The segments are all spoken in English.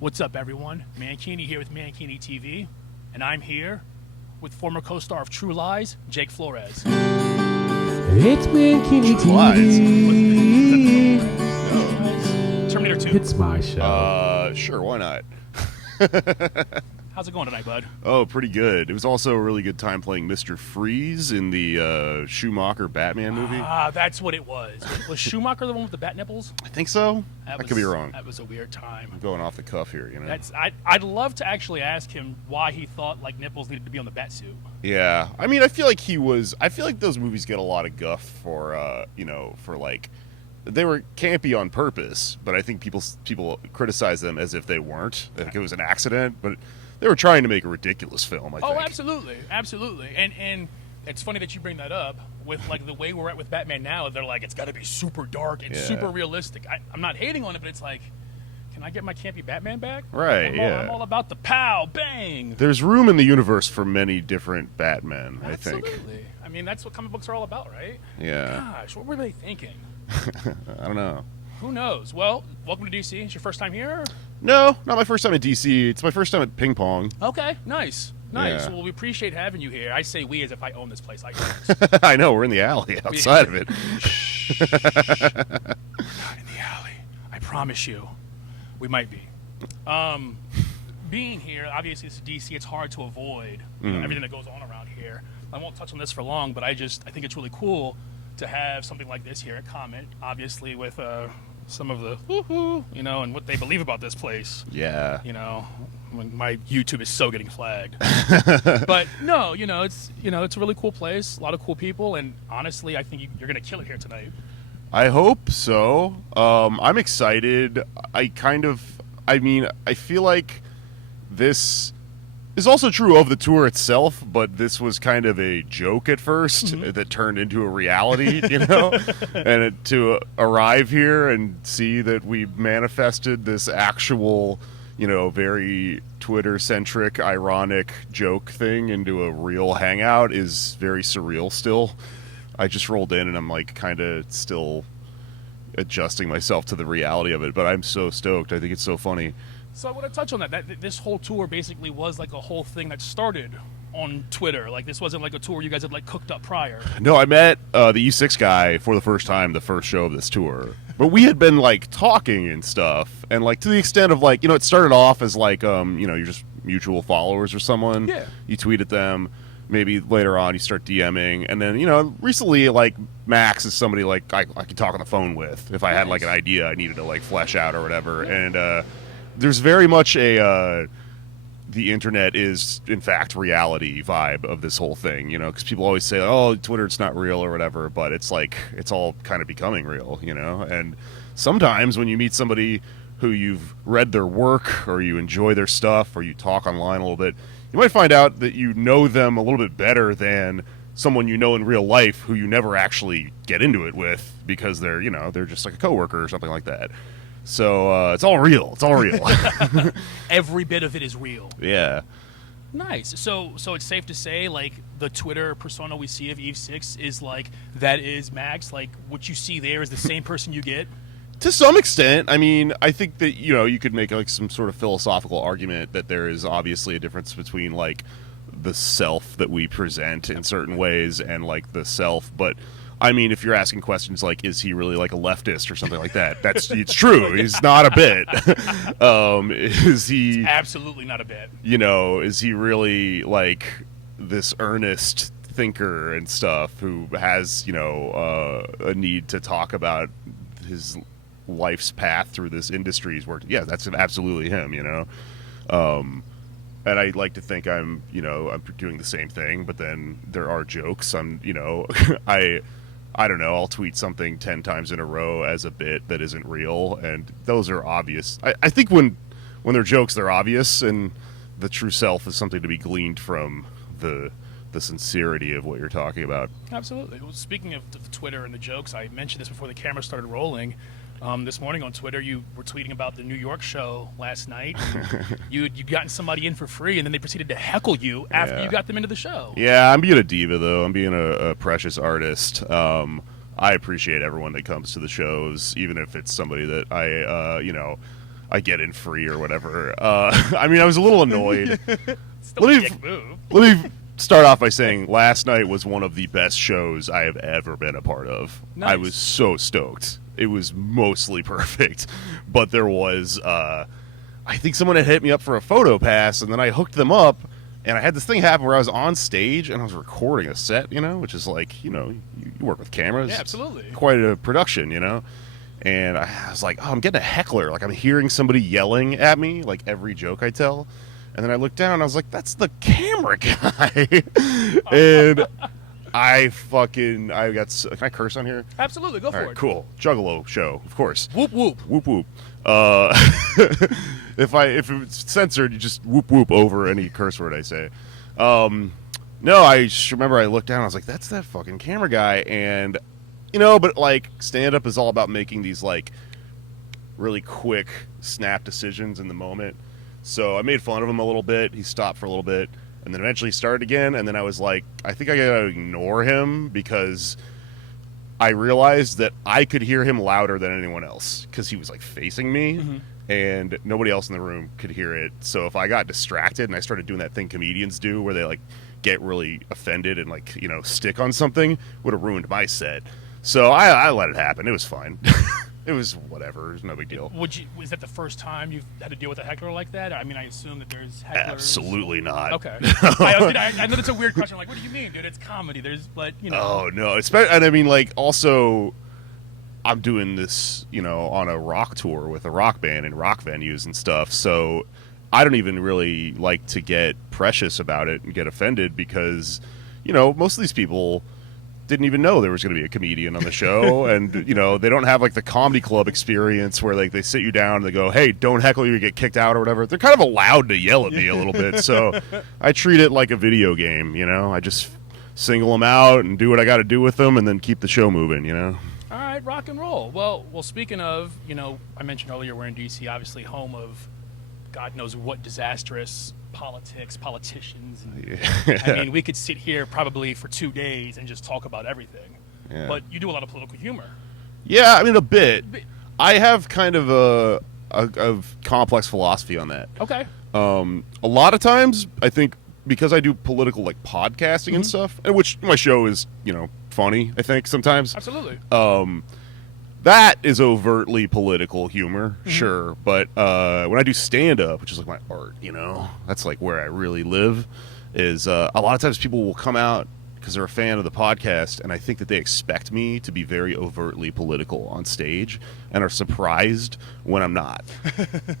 What's up, everyone? Mankini here with Mankini TV, and I'm here with former co-star of True Lies, Jake Flores. It's Mankini True Lies. TV. Terminator 2. It's my show. Sure, why not? How's it going tonight, bud? Oh, pretty good. It was also a really good time playing Mr. Freeze in the Schumacher Batman movie. Ah, that's what it was. Was Schumacher the one with the bat nipples? I think so. I could be wrong. That was a weird time. I'm going off the cuff here, you know. I'd love to actually ask him why he thought like nipples needed to be on the bat suit. Yeah, I mean, I feel like those movies get a lot of guff for, for like, they were campy on purpose, but I think people criticize them as if they weren't, like it was an accident, but they were trying to make a ridiculous film, I think. Oh, absolutely, absolutely. And it's funny that you bring that up with like the way we're at with Batman now. They're like, it's got to be super dark and super realistic. I'm not hating on it, but it's like, can I get my campy Batman back? Right, I'm all about the pow, bang. There's room in the universe for many different Batmen, I think. Absolutely. I mean, that's what comic books are all about, right? Yeah. Gosh, what were they thinking? I don't know. Who knows? Well, welcome to DC. It's your first time here? No, not my first time at DC. It's my first time at ping pong. Okay, nice. Nice. Yeah. Well, we appreciate having you here. I say we as if I own this place. I I know, we're in the alley outside of it. Shh. We're not in the alley. I promise you. We might be. Being here, obviously this is DC, it's hard to avoid everything that goes on around here. I won't touch on this for long, but I think it's really cool to have something like this here at Comet, obviously with some of the woohoo, and what they believe about this place. Yeah. When my YouTube is so getting flagged. But no, it's a really cool place, a lot of cool people, and honestly, I think you're gonna kill it here tonight. I hope so. I'm excited. I feel like this is also true of the tour itself, but this was kind of a joke at first that turned into a reality, and to arrive here and see that we manifested this actual, very Twitter-centric, ironic joke thing into a real hangout is very surreal still. I just rolled in and I'm like kind of still adjusting myself to the reality of it, but I'm so stoked. I think it's so funny. So I want to touch on that. This whole tour basically was like a whole thing that started on Twitter. Like this wasn't like a tour you guys had like cooked up prior. No, I met the E6 guy for the first time the first show of this tour. But we had been like talking and stuff, and like to the extent of like, it started off as like you're just mutual followers or someone. Yeah. You tweet at them. Maybe later on you start DMing, and then recently like Max is somebody like I could talk on the phone with if I had like an idea I needed to like flesh out or whatever. Yeah. And there's very much a the internet is in fact reality vibe of this whole thing, because people always say, oh, Twitter, it's not real or whatever, but it's like it's all kind of becoming real, and sometimes when you meet somebody who you've read their work or you enjoy their stuff or you talk online a little bit, you might find out that you know them a little bit better than someone you know in real life who you never actually get into it with because they're just like a coworker or something like that. So it's all real. It's all real. Every bit of it is real. Yeah. Nice. So it's safe to say like the Twitter persona we see of Eve 6 is like that is Max. Like what you see there is the same person you get. To some extent. I mean, I think that, you could make like some sort of philosophical argument that there is obviously a difference between like the self that we present in certain ways and like the self. But I mean, if you're asking questions like, is he really like a leftist or something like that? It's true. He's not a bit. Is he? It's absolutely not a bit. Is he really like this earnest thinker and stuff who has, a need to talk about his life's path through this industry's work? Yeah, that's absolutely him, and I like to think I'm doing the same thing, but then there are jokes. I don't know, I'll tweet something 10 times in a row as a bit that isn't real, and those are obvious. I think when they're jokes, they're obvious, and the true self is something to be gleaned from the sincerity of what you're talking about. Absolutely. Well, speaking of Twitter and the jokes, I mentioned this before the camera started rolling. This morning on Twitter, you were tweeting about the New York show last night. You'd gotten somebody in for free, and then they proceeded to heckle you after you got them into the show. Yeah, I'm being a diva, though. I'm being a precious artist. I appreciate everyone that comes to the shows, even if it's somebody that I get in free or whatever. I mean, I was a little annoyed. Still a dick move. Let me start off by saying last night was one of the best shows I have ever been a part of. Nice. I was so stoked. It was mostly perfect, but there was I think someone had hit me up for a photo pass, and then I hooked them up, and I had this thing happen where I was on stage and I was recording a set, which is like, you work with cameras. Yeah, absolutely. It's quite a production, and I was like, oh, I'm getting a heckler. Like, I'm hearing somebody yelling at me, like, every joke I tell. And then I looked down and I was like, that's the camera guy. And I got, can I curse on here? Absolutely, go for All right, it. cool. Juggalo show, of course. Whoop whoop. Whoop whoop. If it's censored, you just whoop whoop over any curse word I say. No, I just remember I looked down and I was like, that's that fucking camera guy. And, but like stand-up is all about making these like really quick snap decisions in the moment. So I made fun of him a little bit. He stopped for a little bit and then eventually started again. And then I was like, I think I gotta ignore him because I realized that I could hear him louder than anyone else because he was like facing me and nobody else in the room could hear it. So if I got distracted and I started doing that thing comedians do where they like get really offended and like, stick on something, would have ruined my set. So I let it happen. It was fine. It was whatever. It was no big deal. Was that the first time you've had to deal with a heckler like that? I mean, I assume that there's hecklers. Absolutely not. Okay. I know that's a weird question. I'm like, what do you mean, dude? It's comedy. Oh, no. And I mean, like, also, I'm doing this, on a rock tour with a rock band in rock venues and stuff. So I don't even really like to get precious about it and get offended because, most of these people didn't even know there was going to be a comedian on the show. And, they don't have like the comedy club experience where like they sit you down and they go, hey, don't heckle you, get kicked out or whatever. They're kind of allowed to yell at me a little bit. So I treat it like a video game, I just single them out and do what I got to do with them and then keep the show moving, All right, rock and roll. Well, speaking of, I mentioned earlier we're in D.C., obviously home of God knows what disastrous politicians. And, I mean, we could sit here probably for 2 days and just talk about everything. Yeah. But you do a lot of political humor. Yeah, I mean, a bit. I have kind of a complex philosophy on that. Okay. A lot of times, I think, because I do political, like, podcasting and stuff, and which my show is, funny, I think, sometimes. Absolutely. That is overtly political humor, sure. But when I do stand-up, which is like my art, that's like where I really live, is a lot of times people will come out because they're a fan of the podcast, and I think that they expect me to be very overtly political on stage and are surprised when I'm not.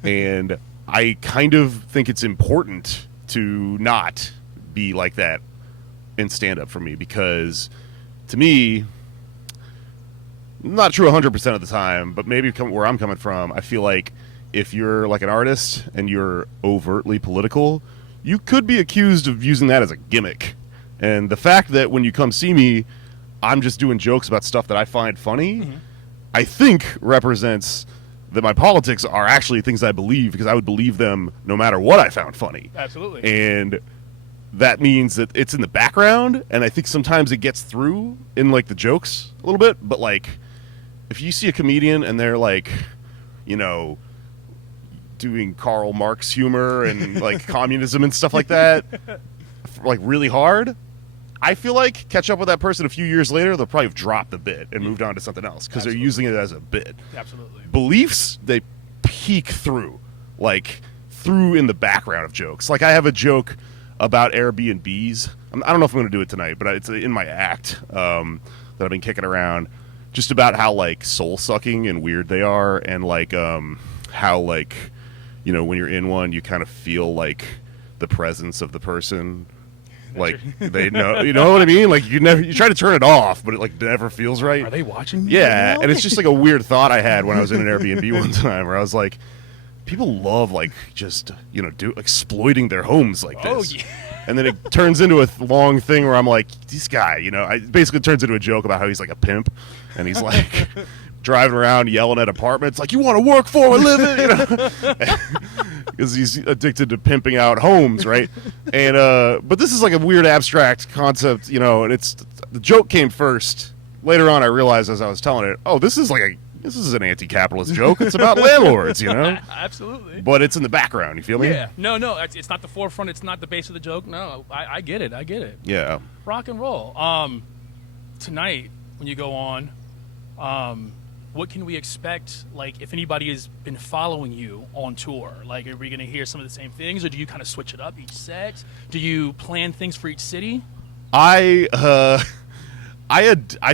And I kind of think it's important to not be like that in stand-up for me because, to me, not true 100% of the time, but maybe where I'm coming from, I feel like if you're like an artist and you're overtly political, you could be accused of using that as a gimmick. And the fact that when you come see me, I'm just doing jokes about stuff that I find funny, I think represents that my politics are actually things I believe because I would believe them no matter what I found funny. Absolutely. And that means that it's in the background, and I think sometimes it gets through in like the jokes a little bit, but like if you see a comedian and they're like, doing Karl Marx humor and like communism and stuff like that, like really hard, I feel like catch up with that person a few years later, they'll probably have dropped the bit and moved on to something else because they're using it as a bit. Absolutely. Beliefs, they peek through, like through in the background of jokes. Like I have a joke about Airbnbs. I don't know if I'm going to do it tonight, but it's in my act that I've been kicking around. Just about how like soul sucking and weird they are, and like how like when you're in one, you kind of feel like the presence of the person. Like they know, you know what I mean? Like you try to turn it off, but it like never feels right. Are they watching me? Yeah, right now? and it's just like a weird thought I had when I was in an Airbnb one time, where I was like, people love like just exploiting their homes like this. Oh yeah. And then it turns into a long thing where I'm like, this guy, it basically turns into a joke about how he's like a pimp, and he's like driving around yelling at apartments like, you want to work for a living, because he's addicted to pimping out homes, right? And but this is like a weird abstract concept, and it's the joke came first. Later on, I realized as I was telling it, oh, this is like a this is an anti-capitalist joke. It's about landlords, you know. Absolutely. But it's in the background. You feel me? Yeah. No, it's not the forefront. It's not the base of the joke. No, I get it. I get it. Yeah. Rock and roll. Tonight when you go on, what can we expect? Like, if anybody has been following you on tour, like, are we going to hear some of the same things, or do you kind of switch it up each set? Do you plan things for each city? I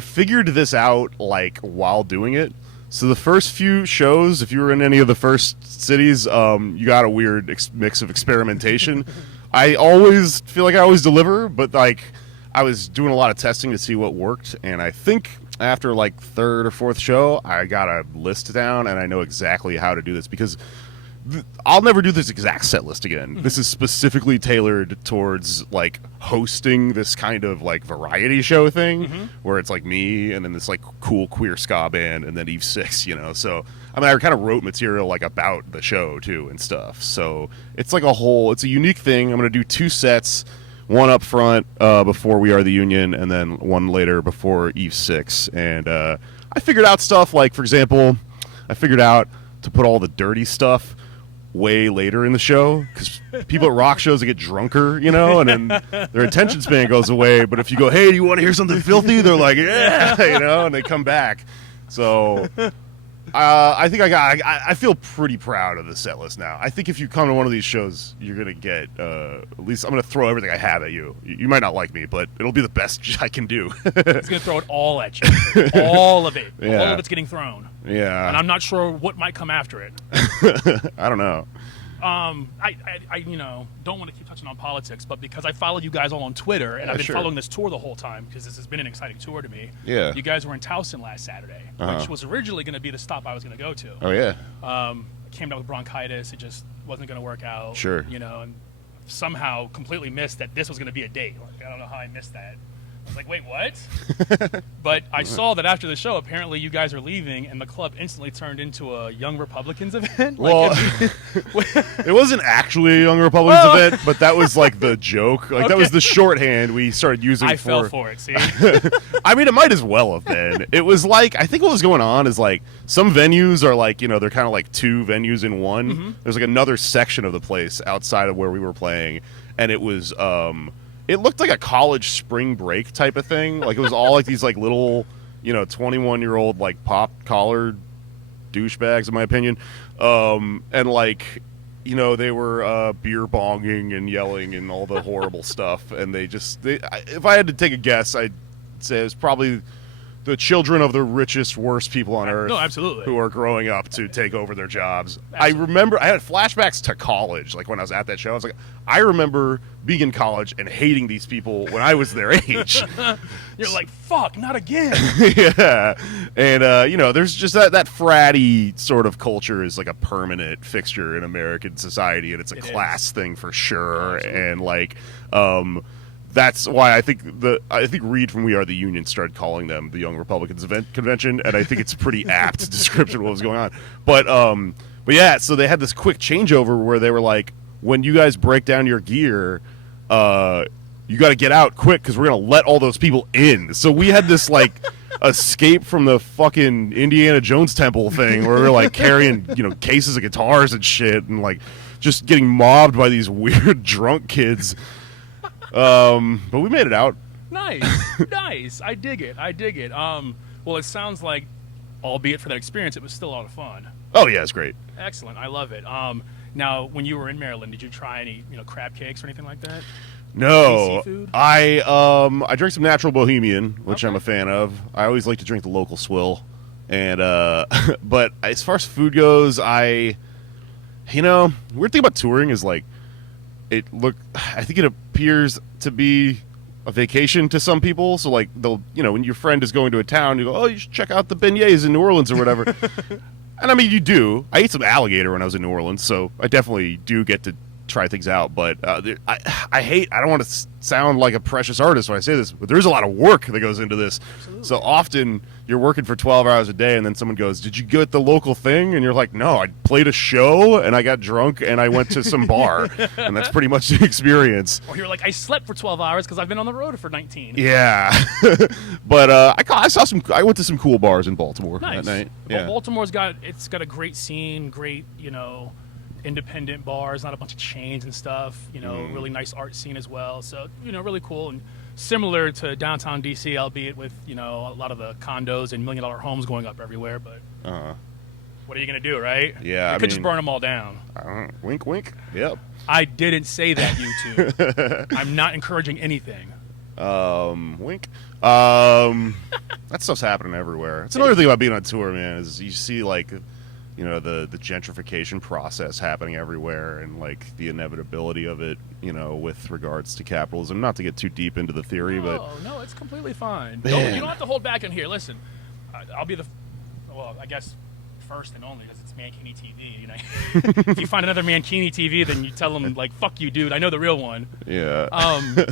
figured this out like while doing it. So the first few shows, if you were in any of the first cities, you got a weird mix of experimentation. I always feel like I always deliver, but like I was doing a lot of testing to see what worked, and I think after like third or fourth show, I got a list down and I know exactly how to do this because I'll never do this exact set list again. Mm-hmm. This is specifically tailored towards like hosting this kind of like variety show thing where it's like me and then this like cool queer ska band and then Eve 6, you know. So I mean, I kind of wrote material like about the show too and stuff. So it's like it's a unique thing. I'm going to do 2 sets, one up front before We Are the Union and then one later before Eve 6. And I figured out stuff like, for example, I figured out to put all the dirty stuff way later in the show because people at rock shows they get drunker, you know, and then their attention span goes away. But if you go, hey, do you want to hear something filthy? They're like, yeah, you know, and they come back. So I think I feel pretty proud of the set list now. I think if you come to one of these shows, you're gonna get at least I'm gonna throw everything I have at you. You might not like me, but it'll be the best I can do. It's gonna throw it all at you, all of it. Yeah. All of it's getting thrown. Yeah, and I'm not sure what might come after it. I don't know. I don't want to keep touching on politics, but because I follow you guys all on Twitter and I've been following this tour the whole time because this has been an exciting tour to me. Yeah. You guys were in Towson last Saturday, which was originally going to be the stop I was going to go to. Oh yeah. Came down with bronchitis. It just wasn't going to work out. Sure. You know, and somehow completely missed that this was going to be a date. Like, I don't know how I missed that. I was like, wait, what? But I saw that after the show, apparently you guys are leaving, and the club instantly turned into a Young Republicans event. Well, it wasn't actually a Young Republicans event, but that was like the joke. Like that was the shorthand we started using. I fell for it. See, I mean, it might as well have been. It was like I think what was going on is like some venues are like they're kind of like 2 venues in one. Mm-hmm. There's like another section of the place outside of where we were playing, and it was. It looked like a college spring break type of thing. Like it was all like these like little, 21-year-old like pop collar douchebags in my opinion. And like, they were beer bonging and yelling and all the horrible stuff. And if I had to take a guess, I'd say it was probably the children of the richest, worst people on earth. No, absolutely. Who are growing up to take over their jobs. Absolutely. I remember I had flashbacks to college, like when I was at that show. I was like, I remember being in college and hating these people when I was their age. You're like, fuck, not again. Yeah. And, there's just that fratty sort of culture is like a permanent fixture in American society, and it's a class thing for sure. Absolutely. And like, that's why I think Reed from We Are the Union started calling them the Young Republicans convention, and I think it's a pretty apt description of what was going on. But yeah, so they had this quick changeover where they were like, when you guys break down your gear, you got to get out quick because we're gonna let all those people in. So we had this like escape from the fucking Indiana Jones temple thing where we were like carrying cases of guitars and shit and like just getting mobbed by these weird drunk kids. But we made it out. Nice. Nice. I dig it. Well, it sounds like, albeit for that experience, it was still a lot of fun. Oh yeah, it's great. Excellent. I love it. Now, when you were in Maryland, did you try any, crab cakes or anything like that? No. Any seafood? I drank some Natural Bohemian, which Okay. I'm a fan of. I always like to drink the local swill. And but as far as food goes, weird thing about touring is like I think it appears to be a vacation to some people. So like they'll, when your friend is going to a town, you go, oh, you should check out the beignets in New Orleans or whatever. And I mean, you do. I ate some alligator when I was in New Orleans, so I definitely do get to try things out. But I don't want to sound like a precious artist when I say this, but there's a lot of work that goes into this. Absolutely. So often you're working for 12 hours a day, and then someone goes, "Did you get the local thing?" And you're like, "No, I played a show, and I got drunk, and I went to some bar," and that's pretty much the experience. Or you're like, I slept for 12 hours because I've been on the road for 19. Yeah, but I went to some cool bars in Baltimore Nice. that night. Well, Yeah, Baltimore's got a great scene, great, independent bars, not a bunch of chains and stuff, really nice art scene as well. So, really cool and similar to downtown DC, albeit with, a lot of the condos and $1 million homes going up everywhere. But what are you going to do, right? Yeah, You could just burn them all down. wink, wink. Yep. I didn't say that, YouTube. I'm not encouraging anything. Wink. That stuff's happening everywhere. It's another thing about being on tour, man, is you see like, the gentrification process happening everywhere, and like the inevitability of it, with regards to capitalism. Not to get too deep into the theory, but No, it's completely fine. Man. You don't have to hold back in here. Listen, I'll be I guess first and only because it's Mankini TV. If you find another Mankini TV, then you tell them like, "Fuck you, dude. I know the real one." yeah.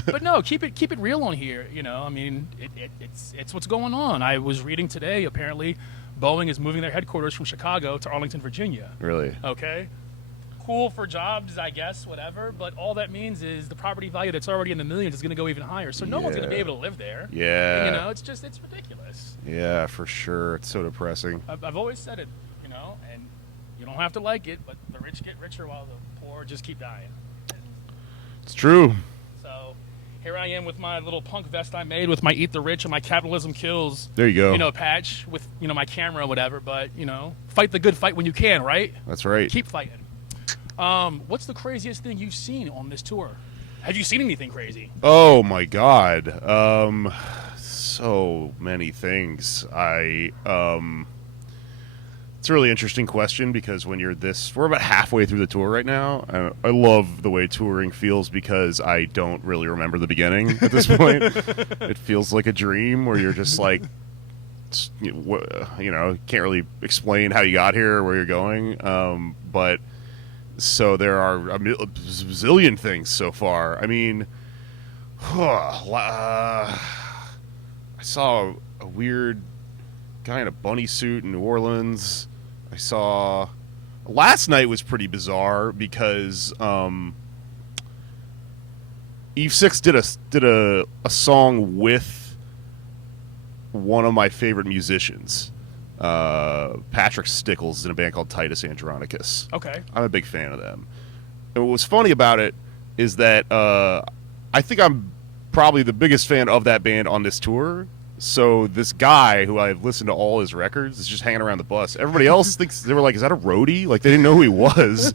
But no, keep it real on here. I mean, it's what's going on. I was reading today. Apparently, Boeing is moving their headquarters from Chicago to Arlington, Virginia. Really? Okay. Cool for jobs, I guess, whatever. But all that means is the property value that's already in the millions is going to go even higher. So no one's going to be able to live there. Yeah. It's ridiculous. Yeah, for sure. It's so depressing. I've always said it, and you don't have to like it, but the rich get richer while the poor just keep dying. It's true. So here I am with my little punk vest I made with my Eat the Rich and my Capitalism Kills, There you go. patch with, my camera or whatever. But, fight the good fight when you can, right? That's right. Keep fighting. What's the craziest thing you've seen on this tour? Have you seen anything crazy? Oh my God. So many things. It's a really interesting question because when we're about halfway through the tour right now. I love the way touring feels because I don't really remember the beginning at this point. It feels like a dream where you're just like, can't really explain how you got here or where you're going. But so there are a zillion things so far. I mean, I saw a weird guy in a bunny suit in New Orleans. I saw last night was pretty bizarre because Eve 6 did a song with one of my favorite musicians. Patrick Stickles is in a band called Titus Andronicus. Okay. I'm a big fan of them. And what was funny about it is that I think I'm probably the biggest fan of that band on this tour. So this guy who I've listened to all his records is just hanging around the bus. Everybody else thinks, they were like, is that a roadie? Like, they didn't know who he was.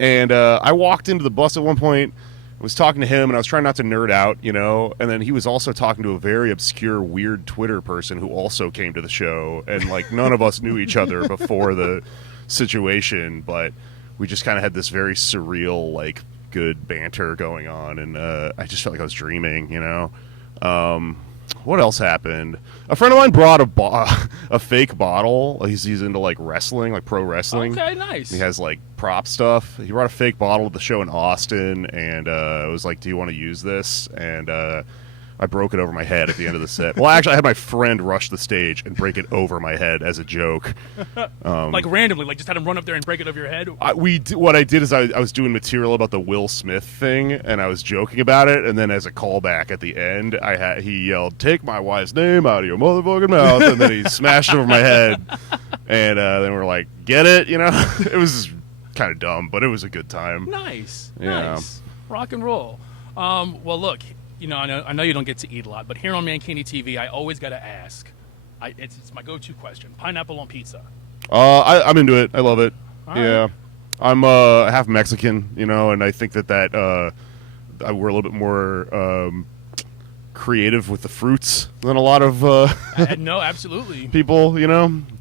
And I walked into the bus at one point, was talking to him, and I was trying not to nerd out, and then he was also talking to a very obscure, weird Twitter person who also came to the show, and like none of us knew each other before the situation, but we just kind of had this very surreal, like, good banter going on, and I just felt like I was dreaming, What else happened? A friend of mine brought a fake bottle. He's into like wrestling, like pro wrestling. Okay, nice. He has like prop stuff. He brought a fake bottle to the show in Austin, and I was like, "Do you want to use this?" And I broke it over my head at the end of the set. Well, actually, I had my friend rush the stage and break it over my head as a joke. Like randomly, like just had him run up there and break it over your head? What I did is I was doing material about the Will Smith thing, and I was joking about it, and then as a callback at the end, he yelled, "Take my wife's name out of your motherfucking mouth," and then he smashed it over my head, and then we're like, "Get it?" It was kind of dumb, but it was a good time. Nice. Yeah. Nice. Rock and roll. Well, look, I know you don't get to eat a lot, but here on Mankini TV, I always got to ask. It's my go-to question. Pineapple on pizza. I'm into it. I love it. All Yeah. right. I'm half Mexican, and I think that we're a little bit more creative with the fruits than a lot of No, absolutely. people,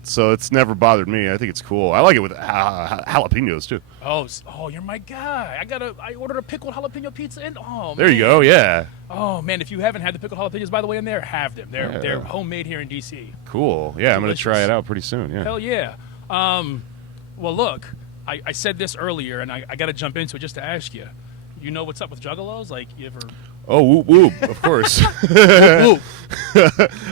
So it's never bothered me. I think it's cool. I like it with jalapenos too. Oh, you're my guy. I ordered a pickled jalapeno pizza, and There you go. Yeah. Oh man, if you haven't had the pickled jalapenos, by the way, in there, have them. They're homemade here in DC. Cool. Yeah, I'm gonna Delicious. try it out pretty soon. Yeah. Hell yeah. Well, look, I said this earlier, and I got to jump into it just to ask you. You know what's up with juggalos? Like, you ever? Oh, whoop whoop! Of course. Whoop.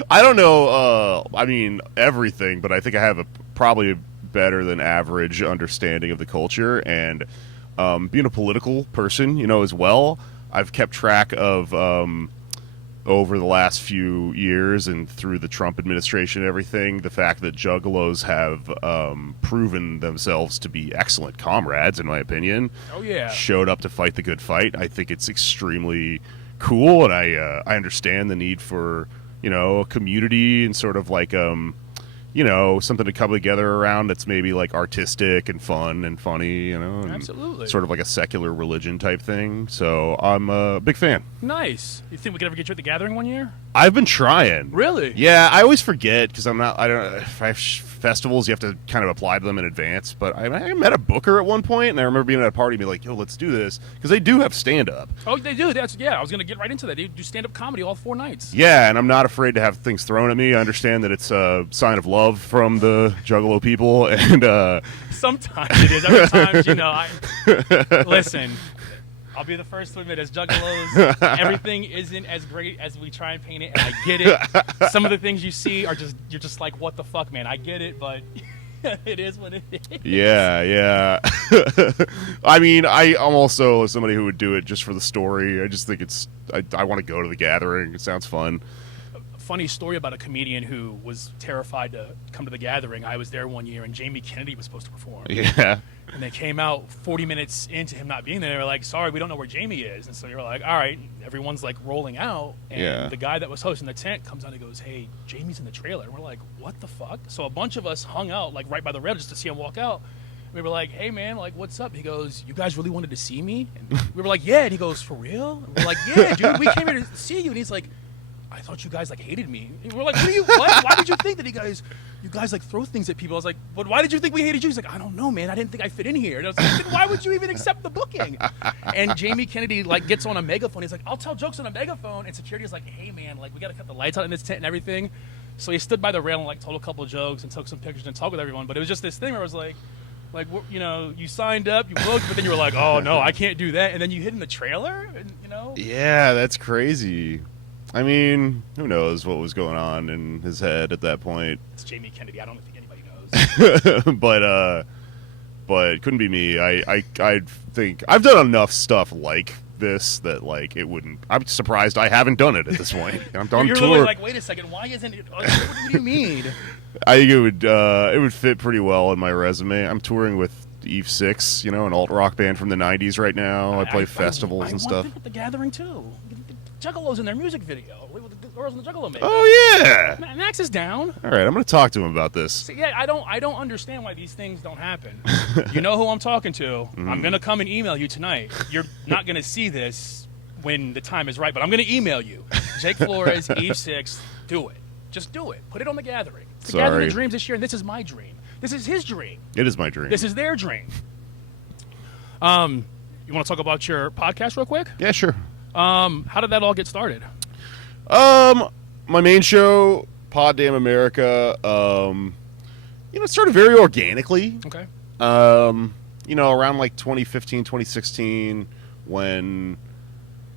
I don't know. I mean everything, but I think I have a probably better than average understanding of the culture, and being a political person, as well. I've kept track of over the last few years and through the Trump administration and everything, the fact that juggalos have proven themselves to be excellent comrades, in my opinion. Oh, yeah. Showed up to fight the good fight. I think it's extremely cool, and I understand the need for, a community and sort of like, something to come together around that's maybe like artistic and fun and funny, and Absolutely. sort of like a secular religion type thing. So I'm a big fan. Nice. You think we could ever get you at the gathering one year? I've been trying. Really? Yeah, I always forget because I don't. If I have festivals, you have to kind of apply to them in advance. But I met a booker at one point, and I remember being at a party and be like, "Yo, let's do this," because they do have stand up. Oh, they do. I was gonna get right into that. They do stand up comedy all 4 nights. Yeah, and I'm not afraid to have things thrown at me. I understand that it's a sign of love from the Juggalo people, and Sometimes it is. Other times, listen. I'll be the first to admit, as juggalos, everything isn't as great as we try and paint it, and I get it. Some of the things you see are you're just like, what the fuck, man? I get it, but it is what it is. Yeah. I mean, I'm also somebody who would do it just for the story. I just think I want to go to the gathering. It sounds fun. Funny story about a comedian who was terrified to come to the gathering. I was there one year, and Jamie Kennedy was supposed to perform. Yeah. And they came out 40 minutes into him not being there. They were like, sorry, we don't know where Jamie is. And so you're like, all right. Everyone's like rolling out. And the guy that was hosting the tent comes out and goes, hey, Jamie's in the trailer. And we're like, what the fuck? So a bunch of us hung out like right by the rail just to see him walk out. We were like, hey, man, like, what's up? He goes, you guys really wanted to see me? And we were like, yeah. And he goes, for real? And we're like, yeah, dude, we came here to see you. And he's like, I thought you guys like hated me. And we're like, what? Why did you think that you guys like throw things at people? I was like, but why did you think we hated you? He's like, I don't know, man. I didn't think I fit in here. And I was like, then why would you even accept the booking? And Jamie Kennedy like gets on a megaphone. He's like, I'll tell jokes on a megaphone. And security's like, hey, man, like we got to cut the lights out in this tent and everything. So he stood by the rail and like told a couple of jokes and took some pictures and talked with everyone. But it was just this thing where I was like, you signed up, you booked, but then you were like, oh no, I can't do that. And then you hid in the trailer, and Yeah, that's crazy. I mean, who knows what was going on in his head at that point. It's Jamie Kennedy. I don't think anybody knows. but it couldn't be me. I think I've done enough stuff like this that like it wouldn't. I'm surprised I haven't done it at this point. I'm on You're tour. literally like, wait a second, why isn't it? What do you mean? I think it would fit pretty well in my resume. I'm touring with Eve 6, an alt rock band from the 90s right now. I play festivals and stuff. I want them at the gathering too. Juggalos in their music video. The girls in the Juggalo makeup. Oh yeah. Max is down. All right, I'm going to talk to him about this. So, yeah, I don't understand why these things don't happen. You know who I'm talking to. I'm going to come and email you tonight. You're not going to see this when the time is right, but I'm going to email you. Jake Flores, Eve 6, do it. Just do it. Put it on the gathering. It's the gathering of dreams this year, and this is my dream. This is his dream. It is my dream. This is their dream. You want to talk about your podcast real quick? Yeah, sure. How did that all get started? My main show, Pod Damn America, it started very organically. Okay. Around like 2015, 2016, when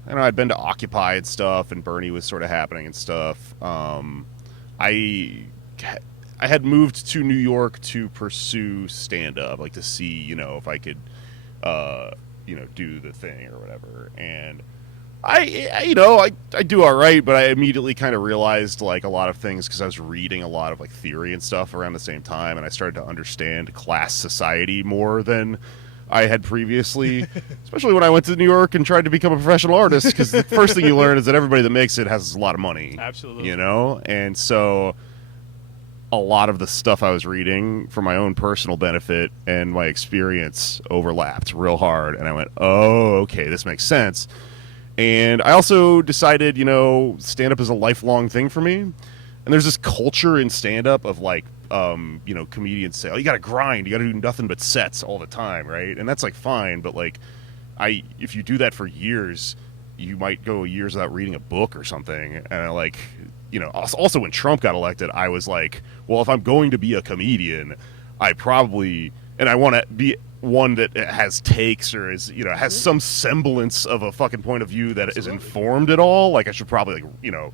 I'd been to Occupy and stuff, and Bernie was sort of happening and stuff. I had moved to New York to pursue stand-up, like to see, if I could, do the thing or whatever. And I do all right, but I immediately kind of realized like a lot of things because I was reading a lot of like theory and stuff around the same time, and I started to understand class society more than I had previously, especially when I went to New York and tried to become a professional artist, because the first thing you learn is that everybody that makes it has a lot of money. Absolutely. And so a lot of the stuff I was reading for my own personal benefit and my experience overlapped real hard, and I went, oh, okay, this makes sense. And I also decided, stand-up is a lifelong thing for me. And there's this culture in stand-up of like, comedians say, oh, you got to grind. You got to do nothing but sets all the time, right? And that's like fine, but like, if you do that for years, you might go years without reading a book or something. And also when Trump got elected, I was like, well, if I'm going to be a comedian, I want to be one that has takes or is, you know, has some semblance of a fucking point of view that is informed at all. Like, I should probably, like, you know,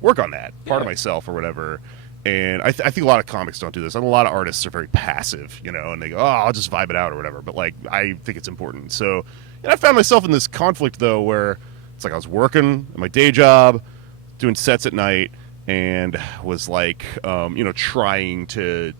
work on that part of myself or whatever. And I think a lot of comics don't do this. And a lot of artists are very passive, you know, and they go, oh, I'll just vibe it out or whatever. But, like, I think it's important. So, and I found myself in this conflict, though, where it's like I was working at my day job, doing sets at night, and was, like, you know, trying to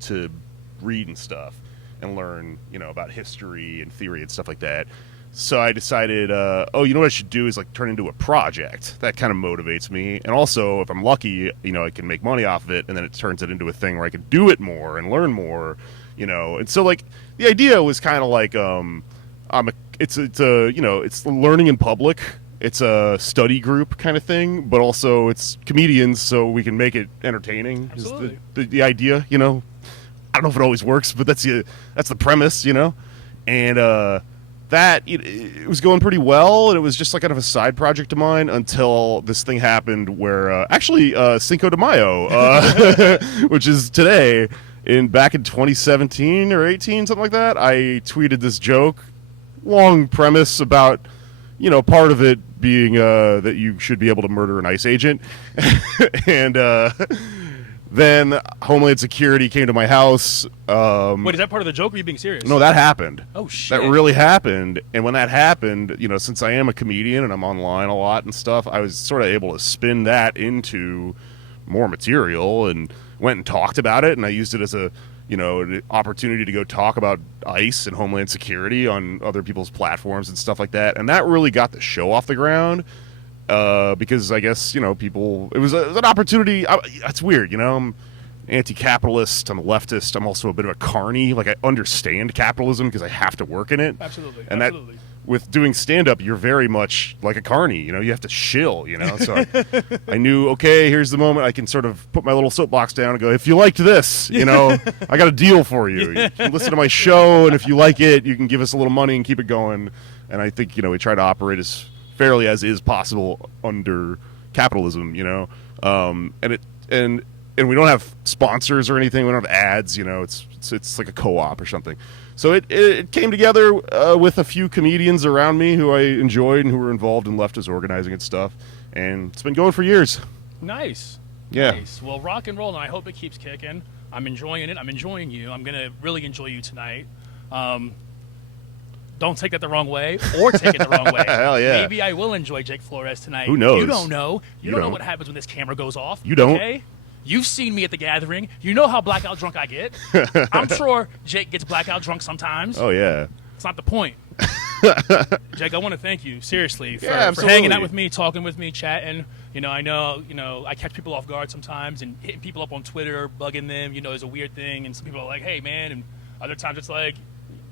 read and stuff and learn, you know, about history and theory and stuff like that. So I decided, oh, you know what I should do is, like, turn into a project. That kind of motivates me. And also, if I'm lucky, you know, I can make money off of it, and then it turns it into a thing where I can do it more and learn more, you know. And so, like, the idea was kind of like, it's a, you know, it's learning in public. It's a study group kind of thing, but also it's comedians, so we can make it entertaining. Absolutely. Is the idea, you know. I don't know if it always works, but that's the premise, you know. And that it was going pretty well, and it was just like kind of a side project of mine until this thing happened where actually Cinco de Mayo, which is today, back in 2017 or 18, something like that, I tweeted this joke, long premise about, you know, part of it being that you should be able to murder an ICE agent. And then Homeland Security came to my house. Wait, is that part of the joke, or are you being serious? No, that happened. Oh, shit. That really happened. And when that happened, you know, since I am a comedian and I'm online a lot and stuff, I was sort of able to spin that into more material and went and talked about it. And I used it as a, you know, an opportunity to go talk about ICE and Homeland Security on other people's platforms and stuff like that. And that really got the show off the ground. Because I guess, you know, people, it was an opportunity. It's weird, you know, I'm anti-capitalist, I'm a leftist, I'm also a bit of a carny. Like, I understand capitalism because I have to work in it. Absolutely. And absolutely. that, with doing stand-up, you're very much like a carny, you know, you have to shill, you know. So I knew, okay, here's the moment I can sort of put my little soapbox down and go, if you liked this, you know, I got a deal for you. You can listen to my show, and if you like it, you can give us a little money and keep it going. And I think, you know, we try to operate as fairly as is possible under capitalism, you know, and we don't have sponsors or anything. We don't have ads, you know. It's like a co-op or something. So it came together with a few comedians around me who I enjoyed and who were involved in leftist organizing and stuff, and it's been going for years. Nice. Yeah. Nice. Well, rock and roll, and I hope it keeps kicking. I'm enjoying it. I'm enjoying you. I'm gonna really enjoy you tonight. Don't take that the wrong way, or take it the wrong way. Hell yeah. Maybe I will enjoy Jake Flores tonight. Who knows? You don't know. You don't know don't. what happens when this camera goes off. You don't. Okay? You've seen me at the gathering. You know how blackout drunk I get. I'm sure Jake gets blackout drunk sometimes. Oh, yeah. It's not the point. Jake, I want to thank you, seriously, for absolutely. hanging out with me, talking with me, chatting. You know, I know, I catch people off guard sometimes and hitting people up on Twitter, bugging them, you know, is a weird thing. And some people are like, hey, man. And other times it's like,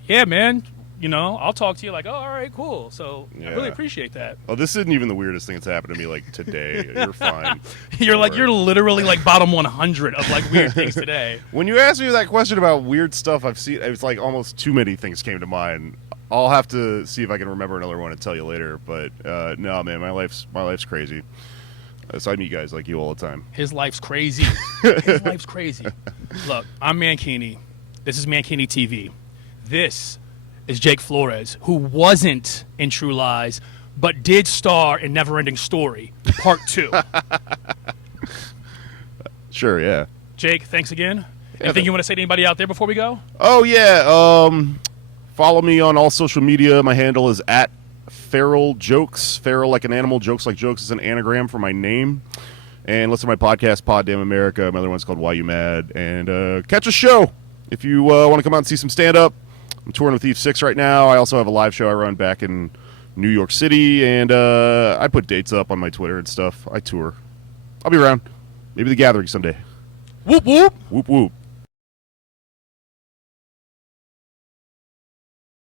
yeah, man. You know, I'll talk to you like, oh, all right, cool. So I really appreciate that. Oh, this isn't even the weirdest thing that's happened to me, like, today. You're fine. You're literally like bottom 100 of like weird things today. When you asked me that question about weird stuff I've seen, it's like almost too many things came to mind. I'll have to see if I can remember another one and tell you later. But no, man, my life's crazy. So I meet guys like you all the time. His life's crazy. His life's crazy. Look, I'm Mankini. This is Mankini TV. This is Jake Flores, who wasn't in True Lies, but did star in Neverending Story, Part 2. Sure, yeah. Jake, thanks again. Anything you want to say to anybody out there before we go? Oh, yeah. Follow me on all social media. My handle is @FeralJokes. Feral like an animal, jokes like jokes is an anagram for my name. And listen to my podcast, Pod Damn America. My other one's called Why You Mad. And catch a show if you want to come out and see some stand-up. I'm touring with Eve 6 right now. I also have a live show I run back in New York City, and I put dates up on my Twitter and stuff. I tour. I'll be around. Maybe the gathering someday. Whoop, whoop. Whoop, whoop.